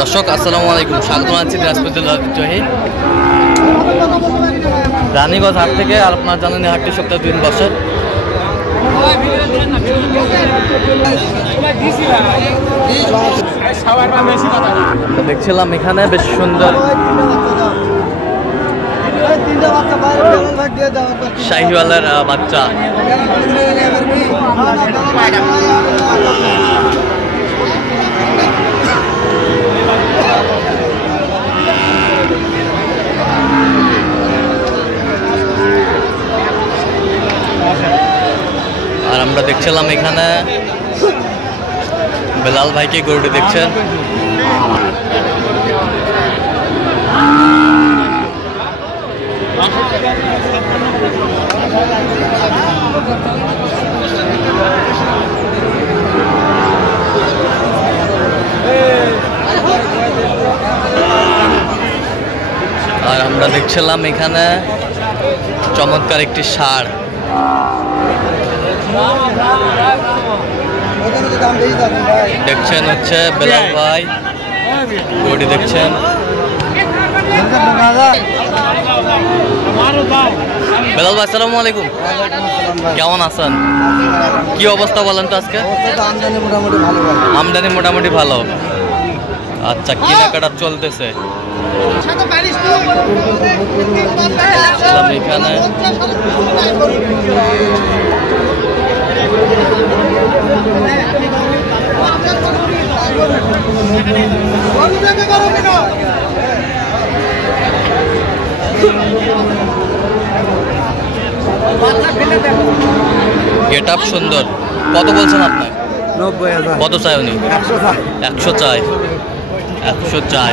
দর্শক আসসালামু আলাইকুম, স্বাগত আছি দিনাজপুর জেলার ঐতিহ্যবাহী রানীগঞ্জ হাট থেকে। আর আপনারা জানেন হাটটি সপ্তাহে 2 দিন বসে। দেখছিলাম এখানে বেশ সুন্দর শাহিওয়ালের বাচ্চা। আর আমরা দেখছিলাম এখানে বেলাল ভাইকে গরুটি দেখছেন। আর আমরা দেখছিলাম এখানে চমৎকার একটি ষাঁড়। দেখছেন হচ্ছে বেলাল ভাই গরুটি দেখছেন। বেলাল ভাই আসসালামু আলাইকুম, কেমন আছেন? কি অবস্থা বলেন তো আজকে? আমদানি মোটামুটি ভালো। আচ্ছা, কেনাকাটা চলতেছে এখানে। গেট আপ সুন্দর। কত বলছেন আপনার? 90,000। কত চাই উনি? 100 চাই। 100 চাই।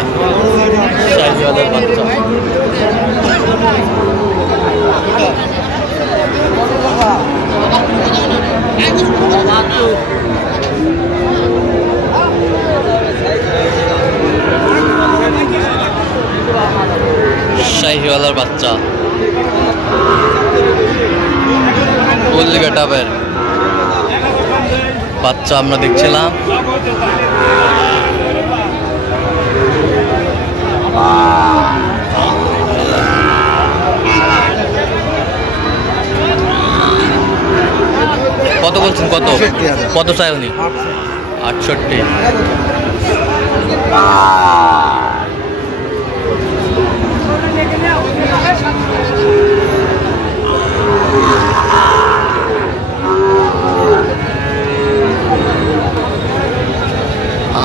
শাহিওয়ালের বাচ্চা। শাহিওয়ালের বাচ্চা ফুল গেটআপের বাচ্চা আমরা দেখছিলাম। কত বলছেন? কত কত চাই উনি? 68।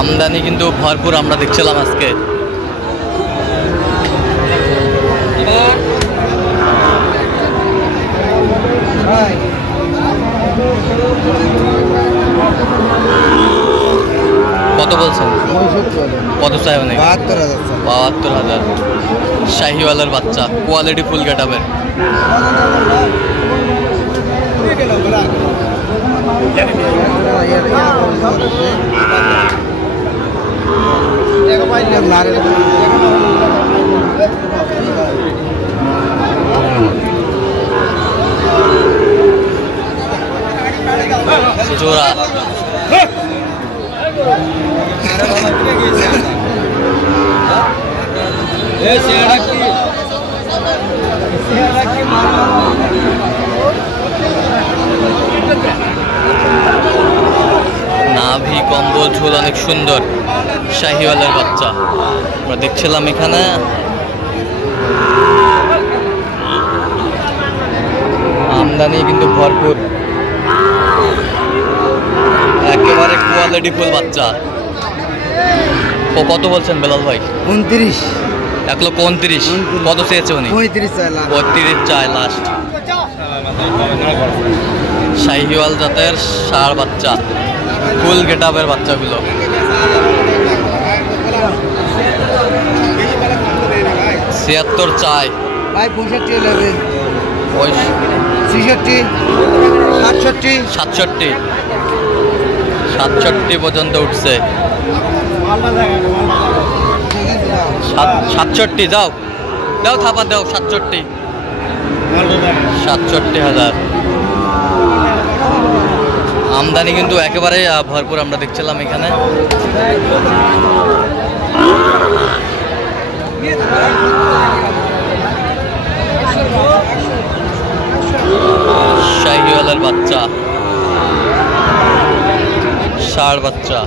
আমদানি কিন্তু ভরপুর আমরা দেখছিলাম আজকে। কত বলছেন? কত চাই অনেক? 72,000। শাহিওয়ালের বাচ্চা, কোয়ালিটি ফুল গেটআপের। জোড়া নাভি কম্বল ঝুল অনেক সুন্দর। শাহিওয়ালের বাচ্চা আমরা দেখছিলাম এখানে। আমদানি কিন্তু ভরপুর, একেবারে কোয়ালিটি ফুল বাচ্চা। কত বলছেন বেলাল ভাই? 29। 1,29,000। কত চেয়েছে উনি? 35 চাই লাস্ট। শাহিওয়াল জাতের ষাঁড় বাচ্চা, ফুল গেটআপের বাচ্চাগুলো। ছিয়াত্তর চাই ভাই। 65 66 67 পর্যন্ত উঠছে। 67 যাও দাও, থাপা দাও। 67,000। আমদানি কিন্তু একেবারে ভরপুর আমরা দেখছিলাম এখানে। শাহিওয়ালের বাচ্চা, ষাঁড় বাচ্চা।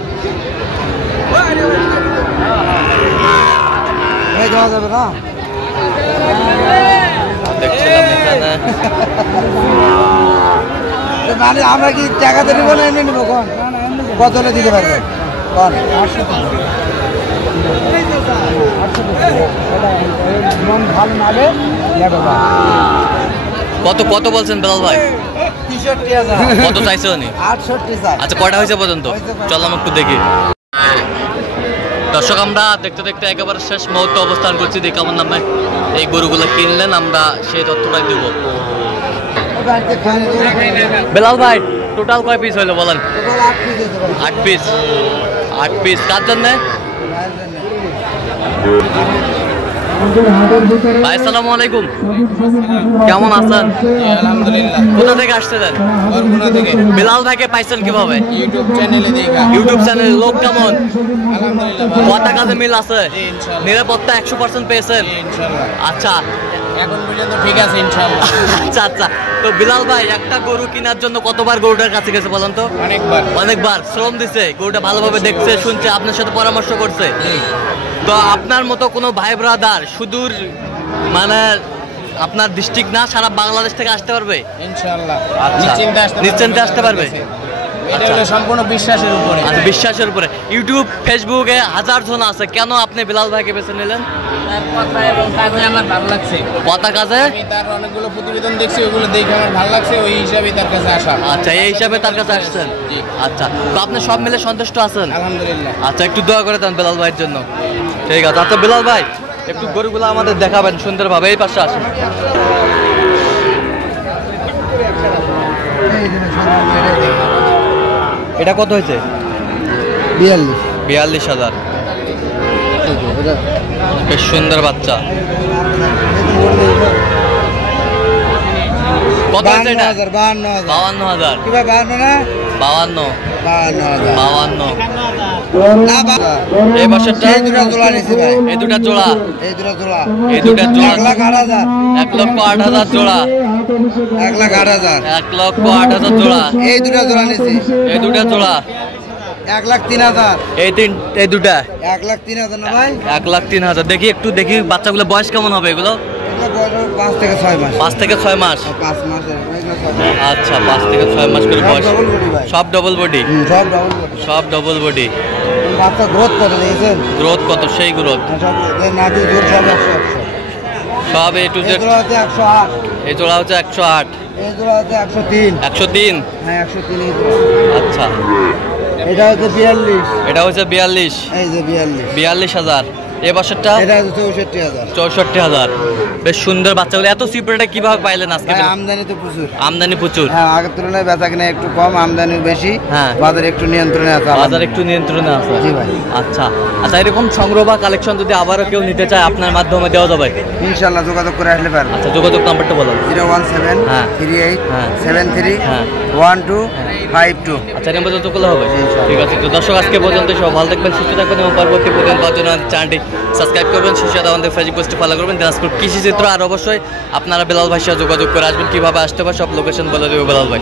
দেখছিলাম এখানে মানে আমরা কি টাকাতে নেবো না এমনি নেবো? কোন কত হলে দিতে পারবে? ভালো নালে কত কত বলছেন বেলাল ভাই? কত চাইছে উনি? 68। আচ্ছা, কয়টা হয়েছে পর্যন্ত? চলো একটু দেখি। দর্শক, আমরা দেখতে দেখতে একেবারে শেষ মুহূর্তে অবস্থান করছি। দেখে আমার নামে এই গরুগুলো কিনলেন, আমরা সেই তথ্যটাই দেবো। বেলাল ভাই, টোটাল কয় পিস হইলো বলেন? 8 পিস। 8 পিস কার জন্য ভাই? আসসালামু আলাইকুম, কেমন আছেন? আলহামদুলিল্লাহ। কোথা থেকে আসছিলেন? বরগুনা থেকে। বেলাল ভাইকে পাইছেন কিভাবে? ইউটিউব চ্যানেলে দেখা। YouTube channel. লোক কেমন? আলহামদুলিল্লাহ। কথা কাজে মিল আছে? জি, ইনশাআল্লাহ। নিরাপত্তা 100% পেয়েছেন? জি, ইনশাআল্লাহ। আচ্ছা এখন পর্যন্ত ঠিক আছে ইনশাআল্লাহ। আচ্ছা আচ্ছা। তো বিলাল ভাই, একটা গরু কেনার জন্য কতবার গরুটার কাছে গেছে বলেন তো? অনেকবার। অনেকবার শ্রম দিছে, গরুটা ভালোভাবে দেখছে, শুনছে, আপনার সাথে পরামর্শ করছে। তো আপনার মতো কোনো ভাই ব্রাদার সুদূর মানে আপনার ডিস্ট্রিক্ট না, সারা বাংলাদেশ থেকে আসতে পারবে ইনশাআল্লাহ। আচ্ছা। নিশ্চিন্তে আসতে পারবে। এটা হলো সম্পূর্ণ বিশ্বাসের উপরে। আচ্ছা, বিশ্বাসের উপরে। ইউটিউব ফেসবুকে হাজার জন আছে, কেন আপনি বিলাল ভাইকে বেছে নিলেন? তার কথা এবং কাজে আমার ভালো লাগছে। কথা কাজে আমি তার অনেকগুলো প্রতিবেদন দেখছি, ওগুলো দেখে আমার ভালো লাগছে, ওই হিসাবে তার কাছে আসা। আচ্ছা, এই হিসাবে তার কাছে আসছেন। জি। আচ্ছা, তো আপনি সব মিলে সন্তুষ্ট আছেন? আলহামদুলিল্লাহ। আচ্ছা, একটু দোয়া করে দেন বেলাল ভাইয়ের জন্য। ঠিক আছে। আচ্ছা বেলাল ভাই, একটু গরুগুলো আমাদের দেখাবেন সুন্দরভাবে। এই পাশে আসেন। এটা কত হয়েছে? 42,000। বেশ সুন্দর বাচ্চা। কত হয়েছে এটা? 52,000। 52। এই বছরটা এই দুটা জোড়া। 1,08,000 জোড়া। 1,08,000 জোড়া। এই দুটা জোড়া নিছি। এই দুটা জোড়া 1,03,000। এই দুটা 1,03,000 না ভাই? 1,03,000। দেখি একটু দেখি বাচ্চাগুলো বয়স কেমন হবে এগুলো? 5 থেকে 6 মাস। 5 থেকে 6 মাস। 5 মাসের। আচ্ছা, 5 থেকে 6 মাস করে বয়স। সব ডবল বডি। সব ডাবল বডি। সব ডবল বডি। বাচ্চা গ্রোথ কত দেখেছেন? গ্রোথ কত? সেই গ্রোথ। সব নাভি জোর সব 100। সব এ টু জেড। এগুলো হচ্ছে 108। এই জোড়া হচ্ছে 108। এগুলো হচ্ছে 103। 103। হ্যাঁ 103 এই জোড়া। আচ্ছা, এটা হচ্ছে 42। এটা হচ্ছে 42। এই যে 42। 42,000। এই বছরটা এটা হচ্ছে 64,000। 64,000। বেশ সুন্দর বাচ্চাগুলো। এত সিপারেটা কিভাবে পাইলেন আজকে? ভাই আমদানি তো প্রচুর। আমদানি প্রচুর। হ্যাঁ, আগের তুলনায় বেচা কিনা একটু কম, আমদানি বেশি। হ্যাঁ। বাজার একটু নিয়ন্ত্রণে আছে। বাজার একটু নিয়ন্ত্রণে আছে। জি ভাই। আচ্ছা আচ্ছা, এরকম সংগ্রহ বা কালেকশন যদি আবারও কেউ নিতে চায় আপনার মাধ্যমে দেওয়া যাবে? ইনশাআল্লাহ যোগাযোগ করে আসলে পারবে। আচ্ছা, যোগাযোগ নাম্বারটা বলুন। 017 হ্যাঁ। 38 হ্যাঁ। 73 হ্যাঁ। 1252। আচ্ছা, এই নাম্বার যোগাযোগ করলে হবে? ইনশাআল্লাহ। ঠিক আছে। তো দর্শক, আজকে পর্যন্ত সব ভালো থাকবেন, সুস্থ থাকবেন এবং পরবর্তী প্রতিদিন পাওয়ার জন্য চ্যানেলটি সাবস্ক্রাইব করবেন, সেই সাথে আমাদের ফেসবুক পেজটি ফলো করবেন, দিনাজপুর কৃষি চিত্র। আর অবশ্যই আপনারা বেলাল ভাইয়ের সাথে যোগাযোগ করে আসবেন। কীভাবে আসতে হবে সব লোকেশন বলে দেবে বেলাল ভাই।